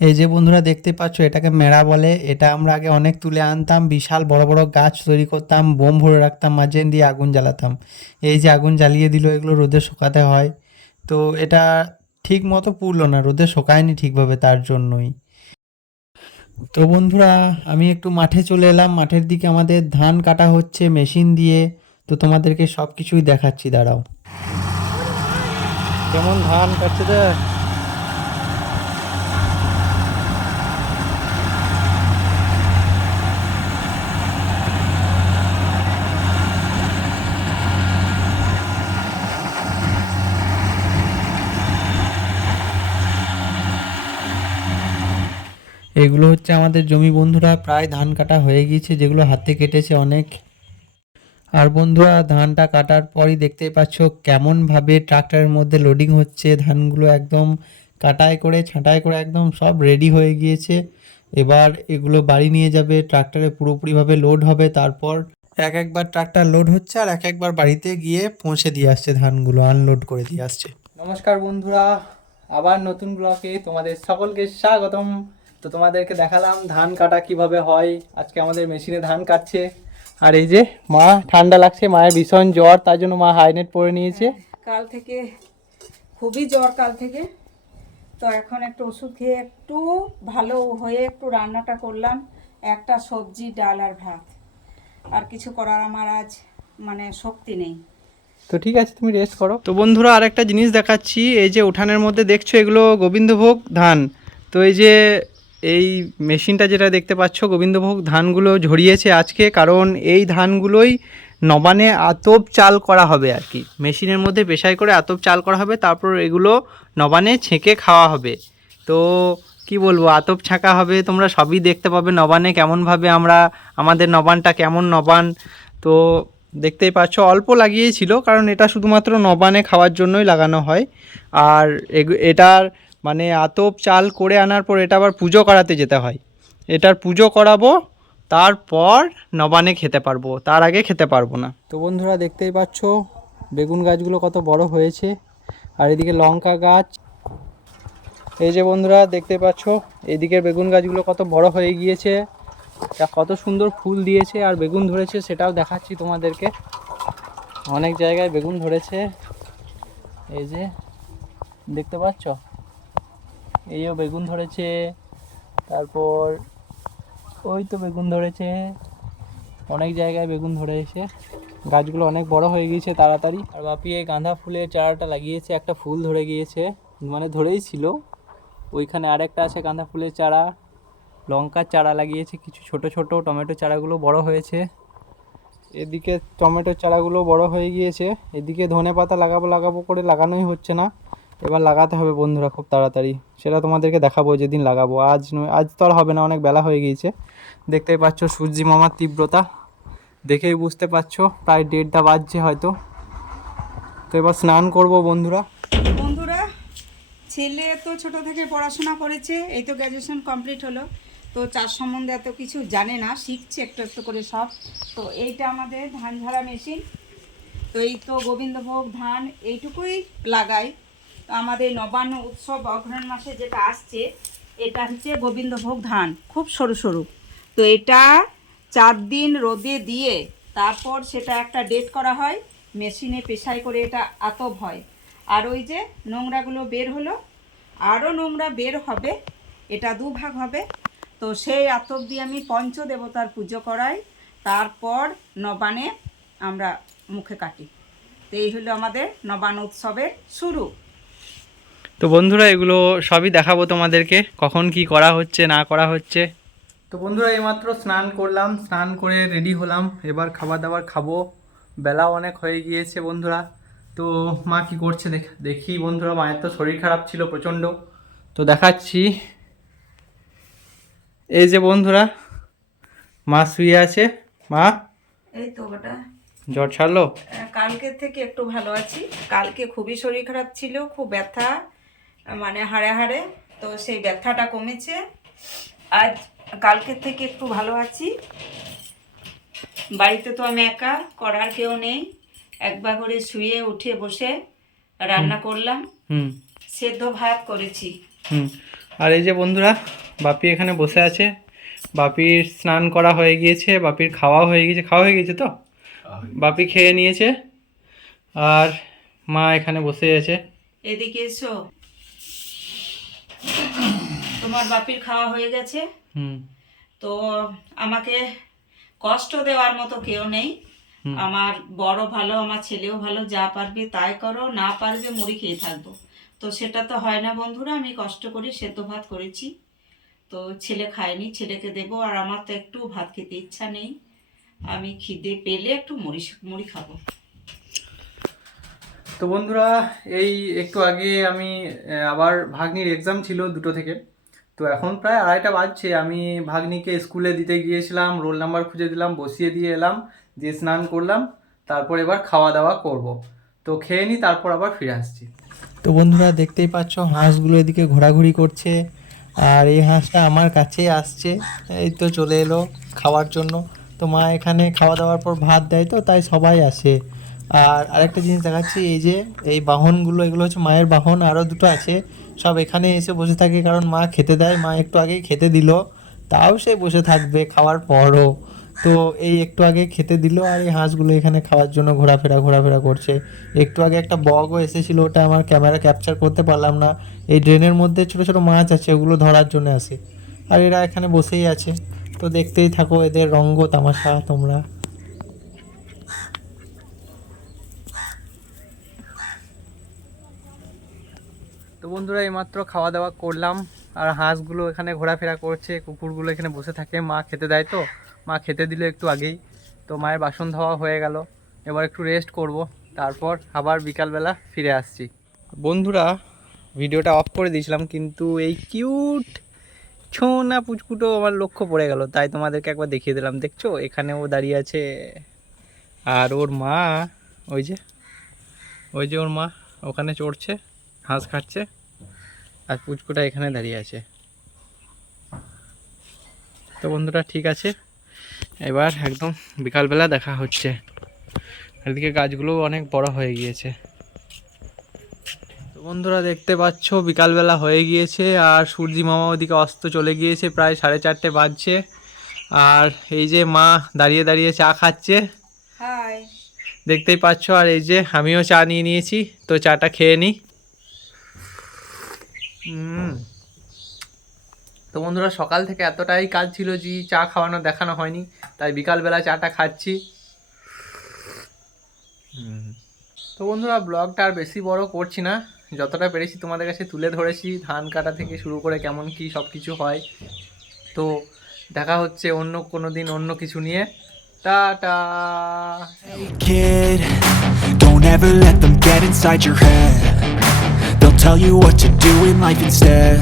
এই যে বন্ধুরা দেখতে পাচ্ছ, এটাকে মেড়া বলে। এটা আমরা আগে অনেক তুলে আনতাম, বিশাল বড় বড় গাছ তৈরি করতাম, বোম ভরে রাখতাম মাঝে, দিয়ে আগুন জ্বালাতাম। এই যে আগুন জ্বালিয়ে দিল, এগুলো রোদে শুকাতে হয়। তো এটা ঠিক মতো পুড়লো না, রোদে শুকায়নি ঠিকভাবে, তার জন্যই। তো বন্ধুরা, আমি একটু মাঠে চলে এলাম। মাঠের দিকে আমাদের ধান কাটা হচ্ছে মেশিন দিয়ে। তো তোমাদেরকে সব কিছুই দেখাচ্ছি, দাঁড়াও। কেমন ধান কাটছে দেখ। এগুলো হচ্ছে আমাদের জমি বন্ধুরা, প্রায় ধান কাটা হয়ে গিয়েছে, যেগুলো হাতে কেটেছে অনেক। আর বন্ধুরা, ধানটা কাটার পরই দেখতেই পাচ্ছ কেমনভাবে ট্রাক্টরের মধ্যে লোডিং হচ্ছে। ধানগুলো একদম কাটাই করে ছাঁটাই করে একদম সব রেডি হয়ে গিয়েছে। এবার এগুলো বাড়ি নিয়ে যাবে, ট্রাক্টরে পুরোপুরিভাবে লোড হবে। তারপর এক একবার ট্রাক্টর লোড হচ্ছে, আর এক একবার বাড়িতে গিয়ে পৌঁছে দিয়ে আসছে, ধানগুলো আনলোড করে দিয়ে আসছে। নমস্কার বন্ধুরা, আবার নতুন ব্লকে তোমাদের সকলকে স্বাগতম। তো তোমাদেরকে দেখালাম ধান কাটা কিভাবে হয়। আজকে আমাদের মেশিনে ধান কাটছে। আর এই যে মা, ঠান্ডা লাগছে, মায়ের ভীষণ জ্বর, তার জন্য মা হাইনেট পরে নিয়েছে। কাল থেকে খুবই জ্বর কাল থেকে। তো এখন একটু ওষুধ খেয়ে একটু ভালো হয়ে একটু রান্নাটা করলাম, একটা সবজি ডাল আর ভাত। আর কিছু করার আমার আজ মানে শক্তি নেই। তো ঠিক আছে, তুমি রেস্ট করো। তো বন্ধুরা, আর একটা জিনিস দেখাচ্ছি। এই যে উঠানের মধ্যে দেখছো, এগুলো গোবিন্দভোগ ধান। তো এই যে এই মেশিনটা যেটা দেখতে পাচ্ছ, গোবিন্দভোগ ধানগুলো ঝরিয়েছে আজকে, কারণ এই ধানগুলোই নবান্নে আতপ চাল করা হবে আর কি। মেশিনের মধ্যে পেশাই করে আতপ চাল করা হবে, তারপর এগুলো নবান্নে ছেঁকে খাওয়া হবে। তো কি বলবো, আতপ ছাঁকা হবে, তোমরা সবই দেখতে পাবে নবান্নে কেমনভাবে আমরা, আমাদের নবান্নটা কেমন নবান। তো দেখতেই পাচ্ছ, অল্প লাগিয়েছিল, কারণ এটা শুধুমাত্র নবান্নে খাওয়ার জন্যই লাগানো হয়। আর এটার মানে আতপ চাল করে আনার পর এটা আবার পুজো করাতে যেতে হয়। এটার পুজো করাবো, তারপর নবান্নে খেতে পারবো, তার আগে খেতে পারবো না। তো বন্ধুরা, দেখতেই পাচ্ছ বেগুন গাছগুলো কত বড় হয়েছে, আর এদিকে লঙ্কা গাছ। এই যে বন্ধুরা দেখতে পাচ্ছ, এদিকের বেগুন গাছগুলো কত বড় হয়ে গিয়েছে, কত সুন্দর ফুল দিয়েছে আর বেগুন ধরেছে, সেটাও দেখাচ্ছি তোমাদেরকে। অনেক জায়গায় বেগুন ধরেছে, এই যে দেখতে পাচ্ছ, এইও বেগুন ধরেছে। তারপর ওই তো বেগুন ধরেছে, অনেক জায়গায় বেগুন ধরেছে। গাছগুলো অনেক বড় হয়ে গিয়েছে তাড়াতাড়ি। আর বাপি এই গাঁদা ফুলের চারাটা লাগিয়েছে, একটা ফুল ধরে গিয়েছে, মানে ধরেই ছিল। ওইখানে আরেকটা আছে গাঁদা ফুলের চারা। লঙ্কার চারা লাগিয়েছে কিছু, ছোট ছোট টমেটো চারাগুলো বড় হয়েছে। এদিকে টমেটোর চারাগুলো বড় হয়ে গিয়েছে। এদিকে ধনে পাতা লাগাবো লাগাবো করে লাগানোই হচ্ছে না। এবার লাগাতে হবে বন্ধুরা খুব তাড়াতাড়ি, সেটা তোমাদেরকে দেখাবো যেদিন লাগাবো। আজ নয়, আজ তো আর হবে না, অনেক বেলা হয়ে গিয়েছে। দেখতেই পাচ্ছ সূর্যি মামার তীব্রতা, দেখেই বুঝতে পারছো প্রায় 1:30 বাজছে হয়তো। তো এবার স্নান করব বন্ধুরা। বন্ধুরা, ছেলে তো ছোট থেকে পড়াশোনা করেছে, এই তো গ্র্যাজুয়েশন কমপ্লিট হলো। তো চাষ সম্বন্ধে এত কিছু জানে না, শিখছে একটু একটু করে সব। তো এইটা আমাদের ধান ঝাড়া মেশিন। তো এই তো গোবিন্দভোগ ধান এইটুকুই লাগাই। তো আমাদের নবান্ন উৎসব অগ্রহায়ণ মাসে যেটা আসছে, এটা হচ্ছে গোবিন্দভোগ ধান, খুব সরু সরু। তো এটা 4 দিন রোদে দিয়ে তারপর সেটা একটা ডেট করা হয়, মেশিনে পেশাই করে এটা আতপ হয়। আর ওই যে নোংরাগুলো বের হলো, আরও নোংরা বের হবে, এটা দুভাগ হবে। তো সেই আতপ দিয়ে আমি পঞ্চদেবতার পুজো করাই, তারপর নবান্নে আমরা মুখে কাটি। তো এই হলো আমাদের নবান্ন উৎসবের শুরু। তো বন্ধুরা, এগুলো সবই দেখাবো তোমাদেরকে কখন কি করা হচ্ছে না করা হচ্ছে। তো বন্ধুরা, এইমাত্র স্নান করলাম, স্নান করে রেডি হলাম, এবার খাবার দাবার খাবো। বেলা অনেক হয়ে গিয়েছে বন্ধুরা। তো মা কি করছে দেখি বন্ধুরা। মায়ের তো শরীর খারাপ ছিল প্রচণ্ড, তো দেখাচ্ছি। এই যে বন্ধুরা, মা শুয়ে আছে। মা, এই তো ওটা জ্বর ছাড়লো? কালকের থেকে একটু ভালো আছি। কালকে খুবই শরীর খারাপ ছিল, খুব ব্যথা, মানে হাড়ে হাড়ে। তো সেই ব্যথাটা কমেছে আজ, কালকের থেকে একটু ভালো আছি। বাড়িতে তো আমি একা, করার কেউ নেই। একবার করে শুয়ে উঠে বসে রান্না করলাম, হুম সেদ্ধ ভাত করেছি। হুম। আর এই যে বন্ধুরা, বাপি এখানে বসে আছে। বাপির স্নান করা হয়ে গিয়েছে, বাপির খাওয়া হয়ে গিয়েছে। খাওয়া হয়ে গেছে তো? বাপি খেয়ে নিয়েছে, আর মা এখানে বসে আছে। এদিকে এসো, তোমার বাপির খাওয়া হয়ে গেছে। তো আমাকে কষ্ট দেওয়ার মতো কেউ নেই। আমার বড় ভালো, আমার ছেলেও ভালো, যা পারবে তাই করো, না পারবে মুড়ি খেয়ে থাকবো। তো সেটা তো হয় না বন্ধুরা, আমি কষ্ট করি সেদ্ধ ভাত করেছি, তো ছেলে খায়নি, ছেলেকে দেবো। আর আমার তো একটু ভাত খেতে ইচ্ছা নেই, আমি খিদে পেলে একটু মুড়ি খাবো। তো বন্ধুরা, এই একটু আগে আমি আবার ভাগ্নির এক্সাম ছিল 2টো থেকে, তো এখন প্রায় 2:30 বাজছে। আমি ভাগ্নিকে স্কুলে দিতে গিয়েছিলাম, রোল নাম্বার খুঁজে দিলাম, বসিয়ে দিয়ে এলাম, দিয়ে স্নান করলাম, তারপর এবার খাওয়া দাওয়া করব। তো খেয়ে নিই, তারপর আবার ফিরে আসছি। তো বন্ধুরা, দেখতেই পাচ্ছ হাঁসগুলো এদিকে ঘোরাঘুরি করছে, আর এই হাঁসটা আমার কাছেই আসছে। এই তো চলে এলো খাওয়ার জন্য। তো মা এখানে খাওয়া দাওয়ার পর ভাত দেয়, তো তাই সবাই আসে। আর আরেকটা জিনিস দেখাচ্ছি, এই যে এই বাহনগুলো, এগুলো হচ্ছে মায়ের বাহন, আরও 2টো আছে, সব এখানে এসে বসে থাকে, কারণ মা খেতে দেয়। মা একটু আগেই খেতে দিল, তাও সে বসে থাকবে খাওয়ার পরও। তো এই একটু আগে খেতে দিল, আর এই হাঁসগুলো এখানে খাওয়ার জন্য ঘোরাফেরা করছে। একটু আগে একটা বগও এসেছিল, ওটা আমার ক্যামেরা ক্যাপচার করতে পারলাম না। এই ড্রেনের মধ্যে ছোট ছোট মাছ আছে, ওগুলো ধরার জন্য আসে। আর এরা এখানে বসেই আছে, তো দেখতেই থাকো এদের রঙ্গ তামাশা তোমরা। তো বন্ধুরা, এইমাত্র খাওয়া দাওয়া করলাম, আর হাঁসগুলো এখানে ঘোরাফেরা করছে, কুকুরগুলো এখানে বসে থাকে। মা খেতে দেয়, তো মা খেতে দিল একটু আগেই। তো মায়ের বাসন ধোয়া হয়ে গেল, এবার একটু রেস্ট করব, তারপর আবার বিকালবেলা ফিরে আসছি। বন্ধুরা, ভিডিওটা অফ করে দিয়েছিলাম, কিন্তু এই কিউট ছোনা পুচকুটো আমার লক্ষ্য পড়ে গেল, তাই তোমাদেরকে একবার দেখিয়ে দিলাম। দেখছো, এখানে ও দাঁড়িয়ে আছে, আর ওর মা ওই যে ওর মা ওখানে চড়ছে, ঘাস খাচ্ছে, আর পুচকুটা এখানে দাঁড়িয়ে আছে। তো বন্ধুরা, ঠিক আছে, এবার একদম বিকালবেলা দেখা হচ্ছে। এদিকে গাছগুলো অনেক বড় হয়ে গিয়েছে। তো বন্ধুরা, দেখতে পাচ্ছ বিকালবেলা হয়ে গিয়েছে, আর সূর্যি মামা ওদিকে অস্ত চলে গিয়েছে, প্রায় 4:30 বাজছে। আর এই যে মা দাঁড়িয়ে দাঁড়িয়ে চা খাচ্ছে, হাই, দেখতেই পাচ্ছ। আর এই যে আমিও চা নিয়ে নিয়েছি, তো চাটা খেয়ে নিই। তো বন্ধুরা, সকাল থেকে এতটাই কাজ ছিল যে চা খাওয়ানো দেখানো হয়নি, তাই বিকালবেলা চাটা খাচ্ছি। তো বন্ধুরা, ব্লগটা আর বেশি বড় করছি না, যতটা পেরেছি তোমাদের কাছে তুলে ধরেছি, ধান কাটা থেকে শুরু করে কেমন কি সব কিছু হয়। তো দেখা হচ্ছে অন্য কোনো দিন অন্য কিছু নিয়ে। Tata. Hey kid, don't ever let them get inside your head. They'll tell you what to do in life instead.